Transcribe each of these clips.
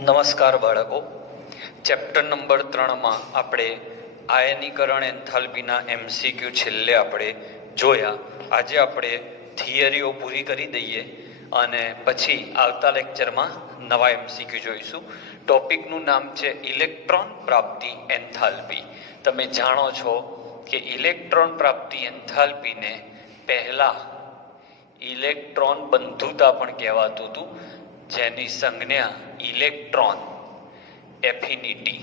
નમસ્કાર બાળકો, chapter number 3માં આપણે આયનીકરણ એન્થાલ્પીના MCQ છેલ્લે આપણે જોયા. આજે આપણે થિયરીઓ પૂરી કરી દઈએ અને પછી આવતા લેક્ચરમાં નવા MCQ જોઈશું. ટોપિકનું નામ છે ઇલેક્ટ્રોન પ્રાપ્તિ એન્થાલ્પી. તમે જાણો છો કે ઇલેક્ટ્રોન પ્રાપ્તિ એન્થાલ્પીને પહેલા ઇલેક્ટ્રોન બંધુતા પણ કહેવાતું હતું, જેની સંજ્ઞા ઇલેક્ટ્રોન એફિનિટી,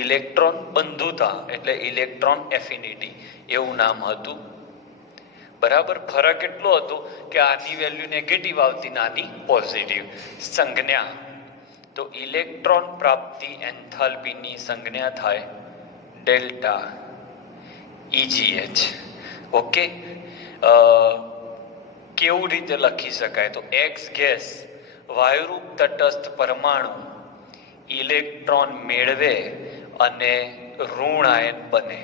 ઇલેક્ટ્રોન બંધુતા એટલે ઇલેક્ટ્રોન એફિનિટી એવું નામ હતું. બરાબર. ફરક એટલો હતો કે આની વેલ્યુ નેગેટિવ આવતી, નાની પોઝિટિવ. સંજ્ઞા તો ઇલેક્ટ્રોન પ્રાપ્તિ એન્થાલ્પીની સંજ્ઞા થાય ડેલ્ટા EGH. ઓકે, કેવું રીતે લખી શકાય? તો એક્સ ગેસ વાયુરૂપ તટસ્થ પરમાણુ ઇલેક્ટ્રોન મેળવે અને ઋણ આયન બને.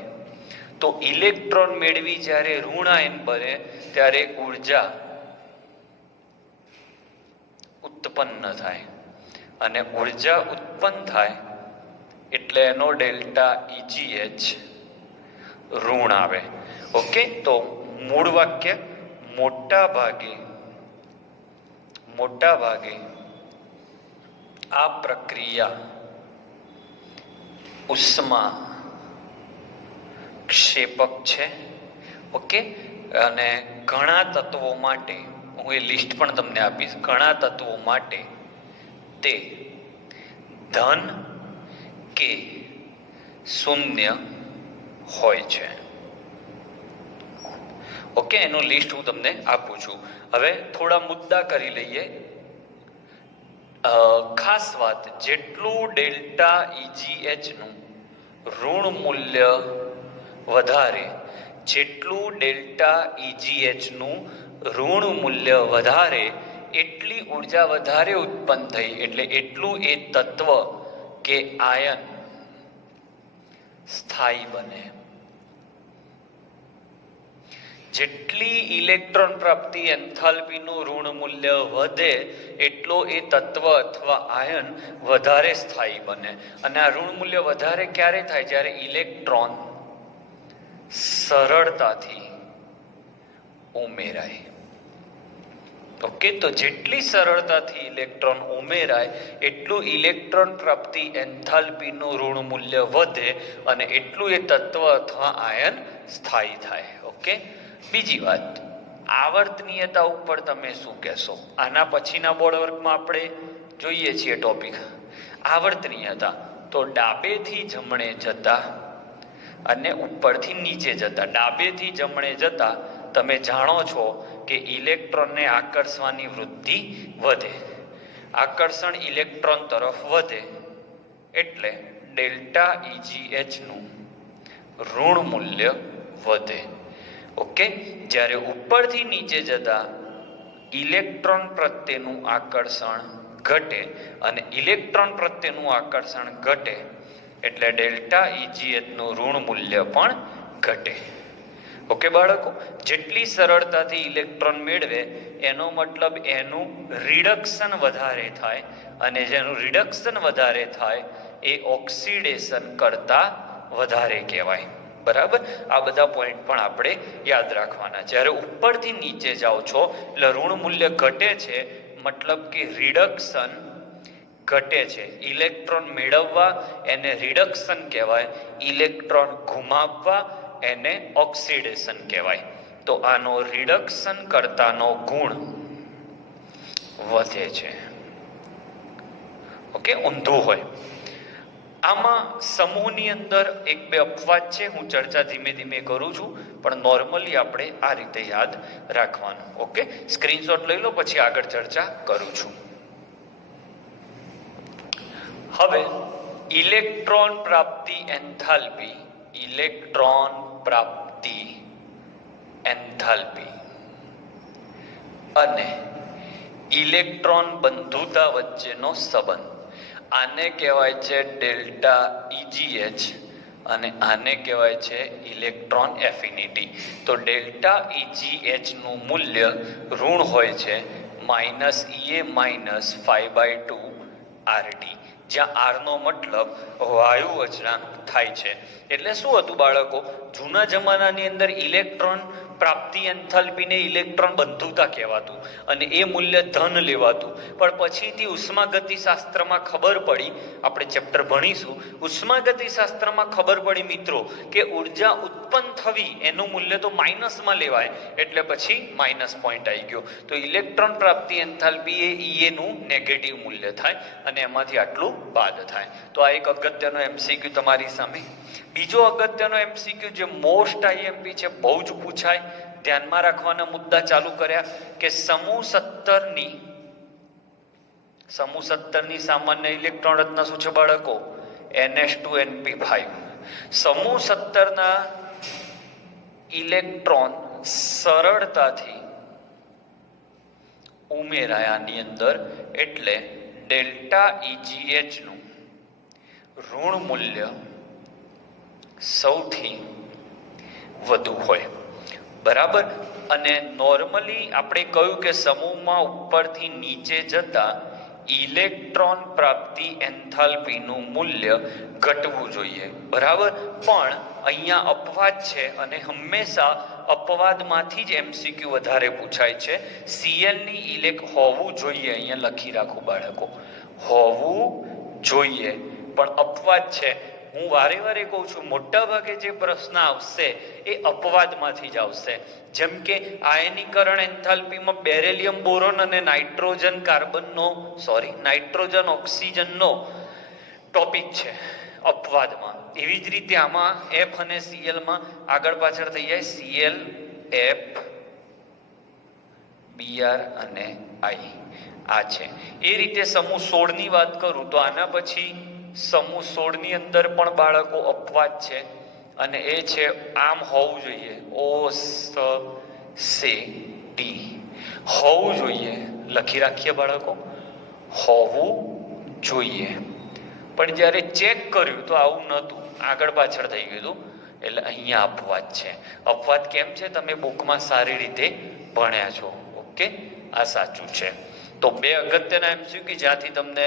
તો ઇલેક્ટ્રોન મેળવી જ્યારે ઋણ આયન બને ત્યારે ઉર્જા ઉત્પન્ન થાય, અને ઉર્જા ઉત્પન્ન થાય એટલે એનો ડેલ્ટા EGH ઋણ આવે. ઓકે, તો મૂળ વાક્ય મોટા ભાગે આ પ્રક્રિયા ઉષ્મા ક્ષેપક છે. ઓકે, અને ઘણા તત્વો માટે, હું એ લિસ્ટ પણ તમને આપીશ, ઘણા તત્વો માટે તે ધન કે શૂન્ય હોય છે. ઓકે, એનું લિસ્ટ હું તમને આપું છું. હવે થોડા મુદ્દા કરી લઈએ. ખાસ વાત, જેટલું ડેલ્ટા EGH નું ઋણ મૂલ્ય વધારે, જેટલું ડેલ્ટા EGH નું ઋણ મૂલ્ય વધારે, એટલી ઉર્જા વધારે ઉત્પન્ન થઈ, એટલે એટલું એ તત્વ કે આયન સ્થાયી બને. જેટલી ઇલેક્ટ્રોન પ્રાપ્તિ એન્થાલ્પીનું ઋણ મૂલ્ય વધે એટલો એ તત્વ અથવા આયન વધારે સ્થાયી બને. અને આ ઋણ મૂલ્ય વધારે ક્યારે થાય? જ્યારે ઇલેક્ટ્રોન સરળતાથી ઉમેરાય. ઓકે, તો જેટલી સરળતાથી ઇલેક્ટ્રોન ઉમેરાય એટલું ઇલેક્ટ્રોન પ્રાપ્તિ એન્થાલ્પીનું ઋણ મૂલ્ય વધે અને એટલું એ તત્વ અથવા આયન સ્થાયી થાય. ઓકે, બીજી વાત, આવર્તનીયતા ઉપર તમે શું કહેશો? આના પછીના બોર્ડ વર્કમાં આપણે જોઈએ છીએ ટોપિક આવર્તનીયતા. તો ડાબેથી જમણે જતા અને ઉપરથી નીચે જતા, ડાબેથી જમણે જતા તમે જાણો છો કે ઇલેક્ટ્રોનને આકર્ષવાની વૃત્તિ વધે, આકર્ષણ ઇલેક્ટ્રોન તરફ વધે, એટલે ડેલ્ટા EGH નું ઋણ મૂલ્ય વધે. ઓકે, જ્યારે ઉપરથી નીચે જતા ઇલેક્ટ્રોન પ્રત્યેનું આકર્ષણ ઘટે, અને ઇલેક્ટ્રોન પ્રત્યેનું આકર્ષણ ઘટે એટલે ડેલ્ટા EGH નું ઋણ મૂલ્ય પણ ઘટે. ઓકે બાળકો, જેટલી સરળતાથી ઇલેક્ટ્રોન મેળવે એનો મતલબ એનું રિડક્શન વધારે થાય, અને જેનું રિડક્શન વધારે થાય એ ઓક્સિડેશન કરતા વધારે કહેવાય. બરાબર, આ બધા પોઈન્ટ પણ આપણે યાદ રાખવાના. જ્યારે ઉપરથી નીચે જાઓ છો એટલે ઋણ મૂલ્ય ઘટે છે, મતલબ કે રિડક્શન ઘટે છે. ઇલેક્ટ્રોન મેળવવા એને રિડક્શન કહેવાય, ઇલેક્ટ્રોન ગુમાવવા એને ઓક્સિડેશન કહેવાય. તો આનો રિડક્શન કરતાનો ગુણ વધે છે. ઓકે, ઊંધું હોય. આમાં સમૂહની અંદર એક બે અપવાદ છે, હું ચર્ચા ધીમે ધીમે કરું છું, પણ નોર્મલી આપણે આ રીતે યાદ રાખવાનું. ઓકે, સ્ક્રીનશોટ લઈ લો, પછી આગળ ચર્ચા કરું છું. હવે ઇલેક્ટ્રોન પ્રાપ્તિ એન્થાલ્પી, ઇલેક્ટ્રોન પ્રાપ્તિ એન્થાલ્પી અને ઇલેક્ટ્રોન બંધુતા વચ્ચેનો સંબંધ, આને કહેવાય છે ડેલ્ટા EGH અને આને કહેવાય છે ઇલેક્ટ્રોન એફિનિટી. તો ડેલ્ટા EGH નું મૂલ્ય ઋણ હોય છે -EA - 5/2 RT. જ્યાં આર નો મતલબ વાયુ અચળાંક થાય છે. એટલે શું હતું બાળકો, જૂના જમાનાની અંદર ઇલેક્ટ્રોન પ્રાપ્તિ એન્થાલ્પીને ઇલેક્ટ્રોન બંધુતા કહેવાતું અને એ મૂલ્ય ધન લેવાતું. પણ પછીથી ઉષ્માગતિશાસ્ત્રમાં ખબર પડી, આપણે ચેપ્ટર ભણીશું, ઉષ્માગતિશાસ્ત્રમાં ખબર પડી મિત્રો કે ઉર્જા ઉત્પન્ન થવી એનું મૂલ્ય તો માઇનસમાં લેવાય, એટલે પછી માઇનસ પોઈન્ટ આવી ગયો. તો ઇલેક્ટ્રોન પ્રાપ્તિ એન્થાલ્પી એ ઈ નું નેગેટિવ મૂલ્ય થાય અને એમાંથી આટલું બાદ થાય. તો આ એક અગત્યનો એમસીક્યુ તમારી સામે. બીજો અગત્યનો એમસીક્યુ જે મોસ્ટ આઈએમપી છે, બહુ જ પૂછાય, ધ્યાનમાં રાખવાના મુદ્દા ચાલુ કર્યા કે સમૂહ 17 ની સામાન્ય ઇલેક્ટ્રોન રચના શું છે બાળકો? NH2NP5. સમૂહ 17 ના ઇલેક્ટ્રોન સરળતાથી ઉમેરાય આની અંદર, એટલે ડેલ્ટા EGH નું ઋણ મૂલ્ય સૌથી વધુ હોય. બરાબર. અને નોર્મલી આપણે કહ્યું કે સમૂહમાં ઉપરથી નીચે જતા ઇલેક્ટ્રોન પ્રાપ્તિ એન્થાલ્પીનું મૂલ્ય ઘટવું જોઈએ. બરાબર. પણ અહીંયા અપવાદ છે અને હંમેશા અપવાદમાંથી જ એમસીક્યુ વધારે પૂછાય છે. Cl ની ઇલેક્ટ હોવું જોઈએ, અહીંયા લખી રાખો બાળકો, હોવું જોઈએ, પણ અપવાદ છે. હું વારે વારે કહું છું, મોટા ભાગે જે પ્રશ્ન આવશે એ અપવાદમાંથી જ આવશે. જેમ કે આયનીકરણ એન્થાલ્પીમાં બેરેલિયમ બોરોન અને નાઇટ્રોજન ઓક્સિજનનો ટોપિક છે અપવાદમાં. એવી જ રીતે આમાં F અને Cl માં આગળ પાછળ થઈ જાય, Cl F Br અને I આ છે. એ રીતે સમૂહ 16 ની વાત કરું તો આના પછી સમૂહ 16 ની અંદર પણ બાળકો અપવાદ છે અને એ છે આમ હોવું જોઈએ, OC હોવું જોઈએ, લખી રાખીએ બાળકો, હોવું જોઈએ. પણ જ્યારે ચેક કર્યું તો આવું નહોતું, આગળ પાછળ થઈ ગયું હતું, એટલે અહીંયા અપવાદ છે. અપવાદ કેમ છે તમે બુકમાં સારી રીતે ભણ્યા છો. ઓકે, આ સાચું છે. તો બે અગત્યના એમસીક્યુ જ્યાંથી તમને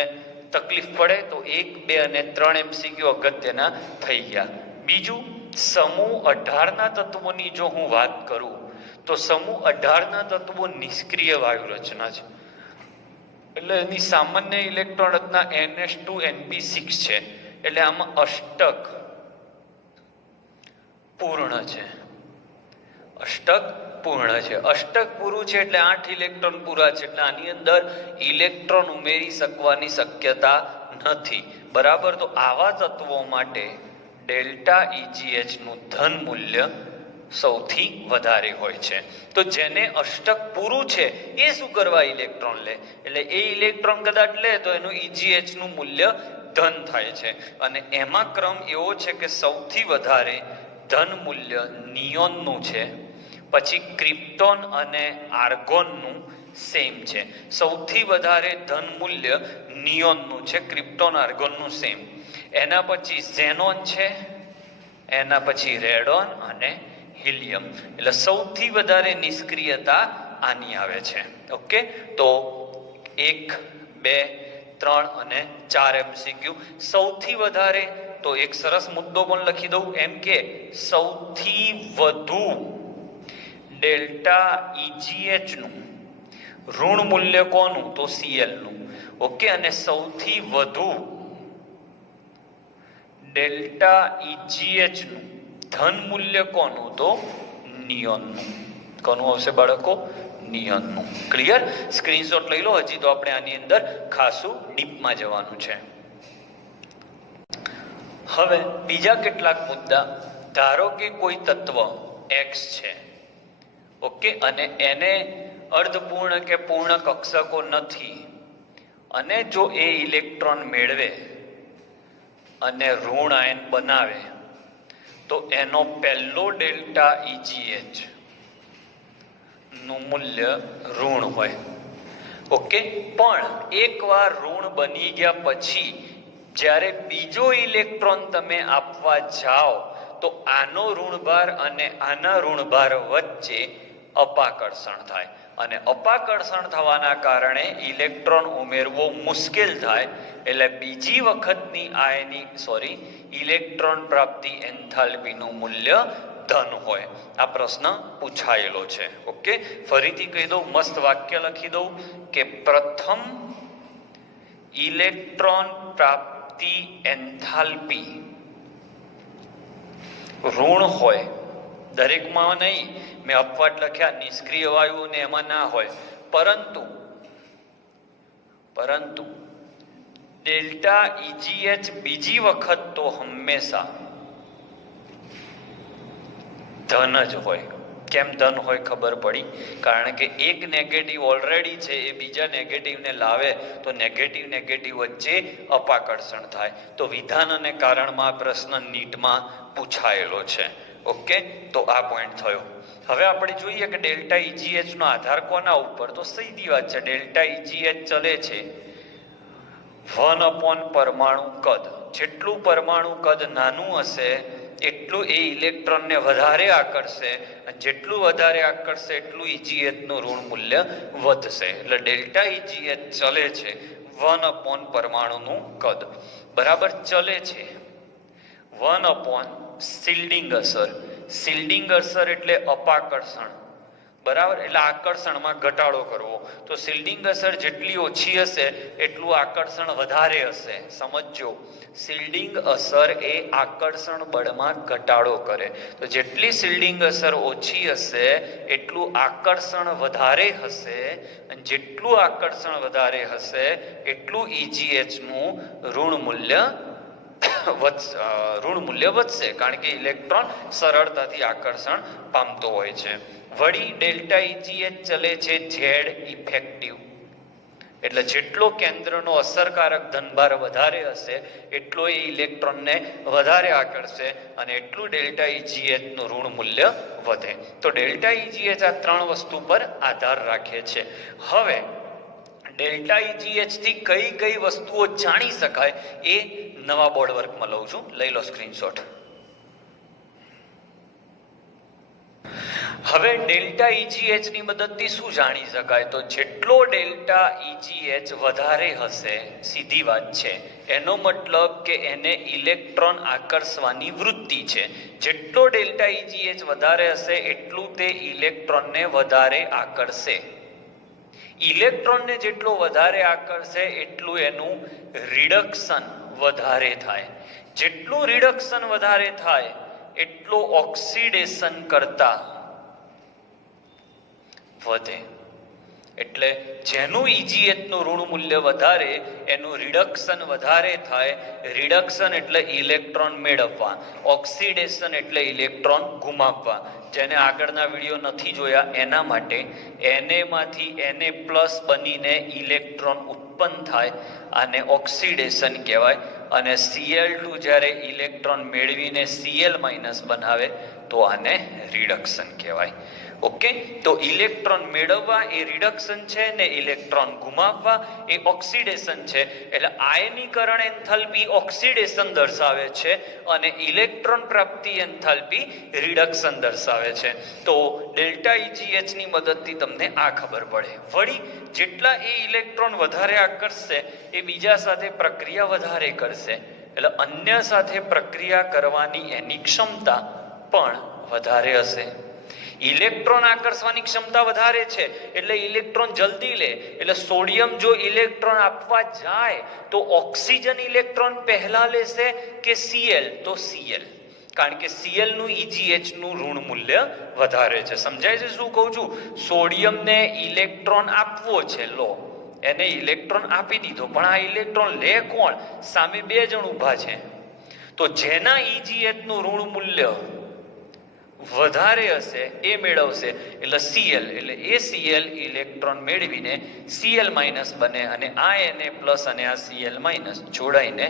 તકલીફ પડે તો 1, 2 અને 3 એમસીક્યુ અગત્યના થઈ ગયા. બીજું, સમૂહ 18 ના તત્વોની જો હું વાત કરું તો સમૂહ 18 ના તત્વો નિષ્ક્રિય વાયુ રચના છે. એટલે એની સામાન્ય ઇલેક્ટ્રોન રચના NH2NP6 છે. એટલે આમાં અષ્ટક પૂર્ણ છે. અષ્ટક પૂર્ણ છે. અષ્ટક પૂરું છે એટલે 8 ઇલેક્ટ્રોન પૂરા છે. એટલે આની અંદર ઇલેક્ટ્રોન ઉમેરી શકવાની શક્યતા નથી. બરાબર. તો આવા તત્વો માટે ડેલ્ટા EGH નું ધન મૂલ્ય સૌથી વધારે હોય છે. તો જેને અષ્ટક પૂરું છે એ શું કરવા ઇલેક્ટ્રોન લે, એટલે એ ઇલેક્ટ્રોન કદાચ લે તો એનું EGH નું મૂલ્ય ધન થાય છે. અને એમાં ક્રમ એવો છે કે સૌથી વધારે ધન મૂલ્ય નિયોનનું છે, પછી ક્રિપ્ટોન અને આર્ગોનનું સેમ છે. સૌથી વધારે ધન મૂલ્ય નિયોનનું છે, ક્રિપ્ટોન આર્ગોનનું સેમ. એના પછી ઝેનોન છે, એના પછી રેડોન અને હિલિયમ. એટલે સૌથી વધારે નિષ્ક્રિયતા આની આવે છે. ઓકે, તો 1, 2, 3 અને 4 એમસીક્યુ. સૌથી વધારે તો એક સરસ મુદ્દો પણ લખી દઉં, એમ કે સૌથી વધુ ડેલ્ટા EGH નું ઋણ મૂલ્ય કોનું, તો Cl નું. ઓકે, અને સૌથી વધુ ડેલ્ટા EGH નું ધન મૂલ્ય કોનું, તો નિયોનનું. કોનું આવશે બાળકો? નિયોનનું. ક્લિયર? સ્ક્રીનશોટ લઈ લો. હજી તો આપણે આની અંદર ખાસું ડીપમાં જવાનું છે. હવે બીજા કેટલાક મુદ્દા. ધારો કે કોઈ તત્વ X છે, ઓકે, અને એને અર્ધપૂર્ણ કે પૂર્ણ કક્ષકો નથી, અને જો એ ઇલેક્ટ્રોન મેળવે અને ઋણ આયન બનાવે તો એનો પહેલો ડેલ્ટા EGH નું મૂલ્ય ઋણ હોય. ઓકે, પણ એકવાર ઋણ બની ગયા પછી જ્યારે બીજો ઇલેક્ટ્રોન તમે આપવા જાઓ તો આનો ઋણભાર અને આના ઋણભાર વચ્ચે અપાકર્ષણ થાય અને અપાકર્ષણ થવાના કારણે ઇલેક્ટ્રોન ઉમેરવો મુશ્કેલ થાય એટલે બીજી વખતની ઇલેક્ટ્રોન પ્રાપ્તિ એન્થાલ્પીનું મૂલ્ય ધન હોય. આ પ્રશ્ન પૂછાયેલો છે. ઓકે, ફરીથી કહી દઉં, મસ્ત વાક્ય લખી દઉં કે પ્રથમ ઇલેક્ટ્રોન પ્રાપ્તિ એન્થાલ્પી ઋણ હોય. દરેકમાં નહીં, મેં અપવાદ લખ્યા, નિષ્ક્રિય વાયુ ને એમાં ના હોય, પરંતુ ડેલ્ટા EGH બીજી વખત તો હંમેશા ધન જ હોય. કેમ ધન હોય ખબર પડી? કારણ કે એક નેગેટિવ ઓલરેડી છે, એ બીજા નેગેટિવને લાવે તો નેગેટિવ વચ્ચે અપાકર્ષણ થાય. તો વિધાન અને કારણમાં પ્રશ્ન નીટમાં પૂછાયેલો છે. ઓકે, તો આ પોઈન્ટ થયો. હવે આપણે જોઈએ કે ડેલ્ટા EGH નો આધાર કોના ઉપર? તો સીધી વાત છે, ડેલ્ટા EGH ચલે છે 1 પરમાણુ કદ. જેટલું પરમાણુ કદ નાનું હશે એટલું એ ઇલેક્ટ્રોનને વધારે આકર્ષશે, અને જેટલું વધારે આકર્ષશે એટલું EGH નું ઋણ મૂલ્ય વધશે. એટલે ડેલ્ટા EGH ચલે છે 1 પરમાણુનું કદ. બરાબર, ચલે છે 1 શિલ્ડિંગ અસર. શિલ્ડિંગ અસર એટલે અપાકર્ષણ. બરાબર, એટલે આકર્ષણમાં ઘટાડો કરવો. તો શિલ્ડિંગ અસર જેટલી ઓછી હશે એટલું આકર્ષણ વધારે હશે. સમજો, શિલ્ડિંગ અસર એ આકર્ષણ બળમાં ઘટાડો કરે. તો જેટલી શિલ્ડિંગ અસર ઓછી હશે એટલું આકર્ષણ વધારે હશે, અને જેટલું આકર્ષણ વધારે હશે એટલું EGH નું ઋણ મૂલ્ય વધશે, કારણ કે ઇલેક્ટ્રોન સરળતાથી આકર્ષણ પામતો હોય છે. વળી ડેલ્ટા EGH ચલે છે Z ઇફેક્ટિવ. એટલે જેટલો કેન્દ્રનો અસરકારક ધનભાર વધારે હશે એટલો એ ઇલેક્ટ્રોનને વધારે આકર્ષશે, અને એટલું ડેલ્ટા EGH નું ઋણ મૂલ્ય વધે. તો ડેલ્ટા EGH આ ત્રણ વસ્તુ પર આધાર રાખે છે. હવે ડેલ્ટા EGH થી કઈ કઈ વસ્તુઓ જાણી શકાય એ નવા બોર્ડ વર્કમાં લઉં છું, લઈ લો સ્ક્રીનશોટ. હવે ડેલ્ટા EGH ની મદદથી શું જાણી શકાય? તો જેટલો ડેલ્ટા EGH વધારે હશે, સીધી વાત છે, એનો મતલબ કે એને ઇલેક્ટ્રોન આકર્ષવાની વૃત્તિ છે. જેટલો ડેલ્ટા EGH વધારે હશે એટલું તે ઇલેક્ટ્રોનને વધારે આકર્ષે. ઇલેક્ટ્રોનને જેટલો વધારે આકર્ષે એટલું એનું રિડક્શન વધારે થાય. જેટલું રિડક્શન વધારે થાય એટલું ઓક્સિડેશન કરતા વધે. એટલે જેનું EGH નું ઋણ મૂલ્ય વધારે એનું રિડક્શન વધારે થાય. રિડક્શન એટલે ઇલેક્ટ્રોન મેળવવા, ઓક્સિડેશન એટલે ઇલેક્ટ્રોન ગુમાવવા. જેને આગળના વિડીયો નથી જોયા એના માટે Na માંથી Na+ બનીને ઇલેક્ટ્રોન ઉત્પન્ન થાય, આને ઓક્સિડેશન કહેવાય. અને Cl2 જ્યારે ઇલેક્ટ્રોન મેળવીને Cl- બનાવે તો આને રિડક્શન કહેવાય. ઓકે, તો ઇલેક્ટ્રોન મેળવવા એ રિડક્શન છે, ને ઇલેક્ટ્રોન ગુમાવવા એ ઓક્સિડેશન છે. એટલે આયનીકરણ એન્થાલ્પી ઓક્સિડેશન દર્શાવે છે, અને ઇલેક્ટ્રોન પ્રાપ્તિ એન્થાલ્પી રિડક્શન દર્શાવે છે. તો ડેલ્ટા EGH ની મદદથી તમને આ ખબર પડે. વળી જેટલા એ ઇલેક્ટ્રોન વધારે આકર્ષશે એ બીજા સાથે પ્રક્રિયા વધારે કરશે, એટલે અન્ય સાથે પ્રક્રિયા કરવાની એની ક્ષમતા પણ વધારે હશે. ઇલેક્ટ્રોન આકર્ષવાની ક્ષમતા વધારે છે એટલે ઇલેક્ટ્રોન જલ્દી લે. એટલે સોડિયમ જો ઇલેક્ટ્રોન આપવા જાય તો ઓક્સિજન ઇલેક્ટ્રોન પહેલા લેશે કે Cl? તો Cl, કારણ કે Cl નું EGH નું ઋણ મૂલ્ય વધારે છે. સમજાય છે શું કહું છું? સોડિયમને ઇલેક્ટ્રોન આપવો છે, લો એને ઇલેક્ટ્રોન આપી દીધો, પણ આ ઇલેક્ટ્રોન લે કોણ? સામે બે જણ ઊભા છે. તો જેના EGH નું ઋણ મૂલ્ય વધારે હશે એ મેળવશે. એટલે Cl, એટલે એ Cl ઇલેક્ટ્રોન મેળવીને Cl- બને, અને આ Na+ અને આ Cl- જોડાઈને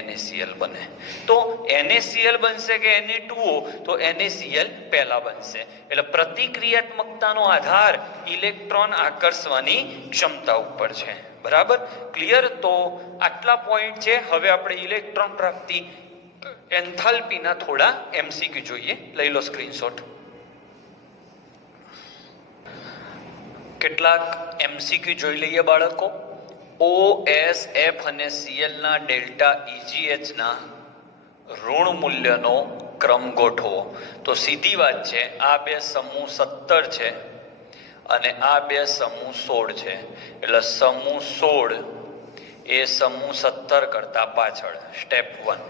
NaCl બને. તો NaCl બનશે કે Na2O? તો NaCl પહેલા બનશે. એટલે પ્રતિક્રિયાત્મકતાનો આધાર ઇલેક્ટ્રોન આકર્ષવાની ક્ષમતા ઉપર છે. બરાબર, ક્લિયર? તો આટલા પોઈન્ટ છે. હવે આપણે ઇલેક્ટ્રોન પ્રાપ્તિ એન્થાલ્પીના થોડા MCQ જોઈએ, લઈ લો સ્ક્રીનશોટ. કેટલાક MCQ જોઈ લઈએ બાળકો. OSF અને Cl ના ડેલ્ટા EGH ના ઋણ મૂલ્યનો ક્રમ ગોઠવો. તો સીધી વાત છે, આ બે સમૂહ 17 છે અને આ બે સમૂહ 16 છે, એટલે સમૂહ 16 એ સમૂહ 17 કરતા પાછળ. સ્ટેપ 1.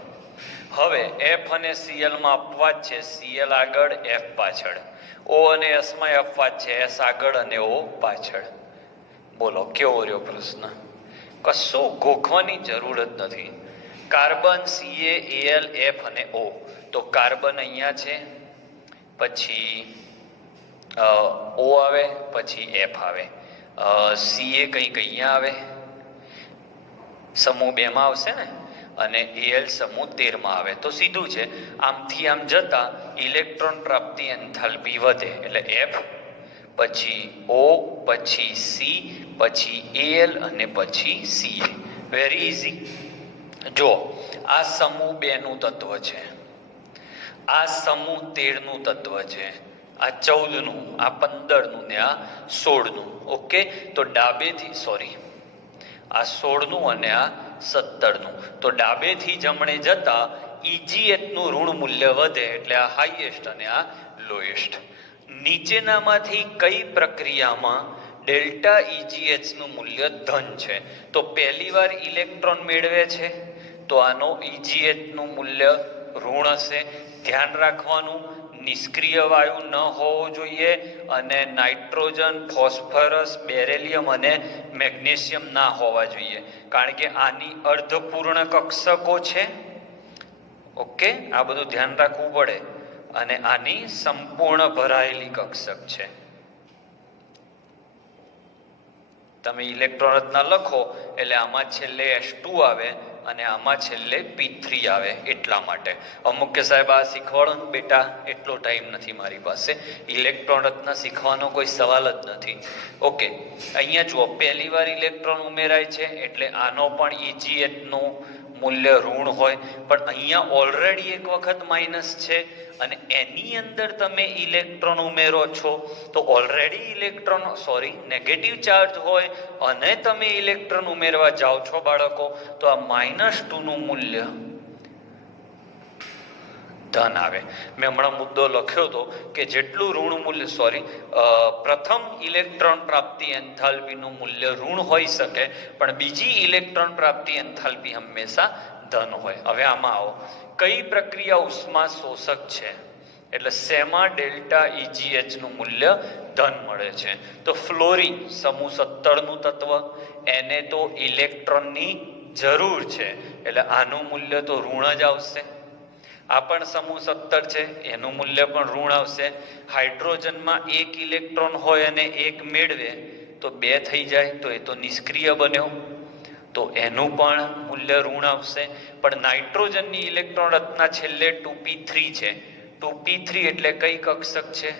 હવે F અને Cl માં અપવાદ છે, Cl આગળ F પાછળ. O અને S માં અપવાદ છે, S આગળ અને O પાછળ. બોલો કેવો રહ્યો પ્રશ્ન? કશું ગોખવાની જરૂર જ નથી. કાર્બન Ca Al F અને O. તો કાર્બન અહીંયા છે, પછી O આવે, પછી F આવે. Ca કંઈક અહીંયા આવે, સમૂહ 2 માં આવશે ને, અને Al સમૂહ 13 માં આવે. તો સીધું છે, આમથી આમ જતા ઇલેક્ટ્રોન પ્રાપ્તિ એન્થાલ્પી વધે. એટલે F, પછી O, પછી C, પછી Al અને પછી Ca. Very easy. જો આ સમૂહ 2 નું તત્વ છે, આ સમૂહ 13 નું તત્વ છે, આ 14 નું, આ 15 નું ને આ 16 નું. ઓકે, તો ડાબેથી આ 16 નું અને આ 17 નું. તો ડાબેથી જમણે જતા EGH નું ઋણ મૂલ્ય વધે, એટલે આ હાઈએસ્ટ અને આ લોએસ્ટ. નીચેનામાંથી કઈ પ્રક્રિયામાં ડેલ્ટા EGH નું મૂલ્ય ધન છે? તો પહેલી વાર ઇલેક્ટ્રોન મેળવે છે, તો આનો EGH નું મૂલ્ય ઋણ હશે. ધ્યાન રાખવાનું, નિષ્ક્રિય વાયુ ન હોવો જોઈએ અને નાઇટ્રોજન, ફોસ્ફરસ, બેરેલિયમ અને મેગ્નેશિયમ ના હોવા જોઈએ, કારણ કે આની અર્ધપૂર્ણ કક્ષકો છે. ઓકે, આ બધું ધ્યાન રાખવું પડે. અને આની સંપૂર્ણ ભરાયેલી કક્ષક છે. તમે ઇલેક્ટ્રોન રચના લખો એટલે આમાં છેલ્લે S2 આવે અને આમાં છેલ્લે P3 આવે. એટલા માટે અમુક કે સાહેબ આ શીખવાડો ને બેટા, એટલો ટાઈમ નથી મારી પાસે, ઇલેક્ટ્રોન રચના શીખવાનો કોઈ સવાલ જ નથી. ઓકે, અહીંયા જુઓ, પહેલી વાર ઇલેક્ટ્રોન ઉમેરાય છે એટલે આનો પણ EGH નું મૂલ્ય ઋણ હોય, પણ અહીંયા ઓલરેડી એક વખત માઇનસ છે અને એની અંદર તમે ઇલેક્ટ્રોન ઉમેરો છો, તો ઓલરેડી ઇલેક્ટ્રોન નેગેટિવ ચાર્જ હોય અને તમે ઇલેક્ટ્રોન ઉમેરવા જાઓ છો બાળકો, તો આ -2 નું મૂલ્ય ધન આવે. મેં હમણાં મુદ્દો લખ્યો હતો કે જેટલું ઋણ મૂલ્ય પ્રથમ ઇલેક્ટ્રોન પ્રાપ્તિ એન્થાલ્પીનું મૂલ્ય ઋણ હોઈ શકે, પણ બીજી ઇલેક્ટ્રોન પ્રાપ્તિ એન્થાલ્પી હંમેશા ધન હોય. હવે આમાં આવો, કઈ પ્રક્રિયા ઉષ્મા શોષક છે? એટલે શેમાં ડેલ્ટા EGH નું મૂલ્ય ધન મળે છે? તો ફ્લોરિન સમૂહ 17 નું તત્વ, એને તો ઇલેક્ટ્રોનની જરૂર છે, એટલે આનું મૂલ્ય તો ઋણ જ આવશે. આ પણ સમૂહ 17 છે, એનું મૂલ્ય પણ ઋણ આવશે. હાઇડ્રોજનમાં 1 ઇલેક્ટ્રોન હોય અને 1 મેળવે તો 2 થઈ જાય, તો એ તો નિષ્ક્રિય બન્યો, તો એનું પણ મૂલ્ય ઋણ આવશે. પણ નાઇટ્રોજનની ઇલેક્ટ્રોન રચના છેલ્લે 2p3 છે. 2p3 એટલે કઈ કક્ષક છે?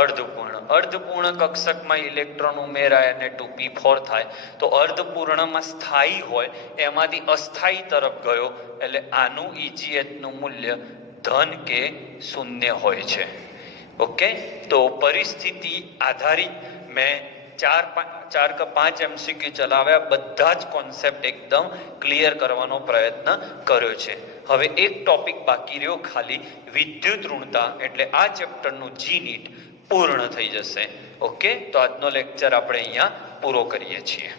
અર્ધપૂર્ણ. અર્ધપૂર્ણ કક્ષકમાં ઇલેક્ટ્રોન ઉમેરાય અને 2p4 થાય, તો અર્ધપૂર્ણમાં સ્થાયી હોય એમાંથી અસ્થાયી તરફ ગયો, એટલે આનું EGH નું મૂલ્ય ધન કે શૂન્ય હોય છે. ઓકે, તો પરિસ્થિતિ આધારિત મેં 4 કે 5 MCQ ચલાવ્યા, બધા જ કોન્સેપ્ટ એકદમ ક્લિયર કરવાનો પ્રયત્ન કર્યો છે. હવે એક ટોપિક બાકી રહ્યો ખાલી, વિદ્યુત ઋણતા, એટલે આ ચેપ્ટરનું GNET પૂર્ણ થઈ જશે. ઓકે, તો આજનો લેક્ચર આપણે અહીંયા પૂરો કરીએ છીએ.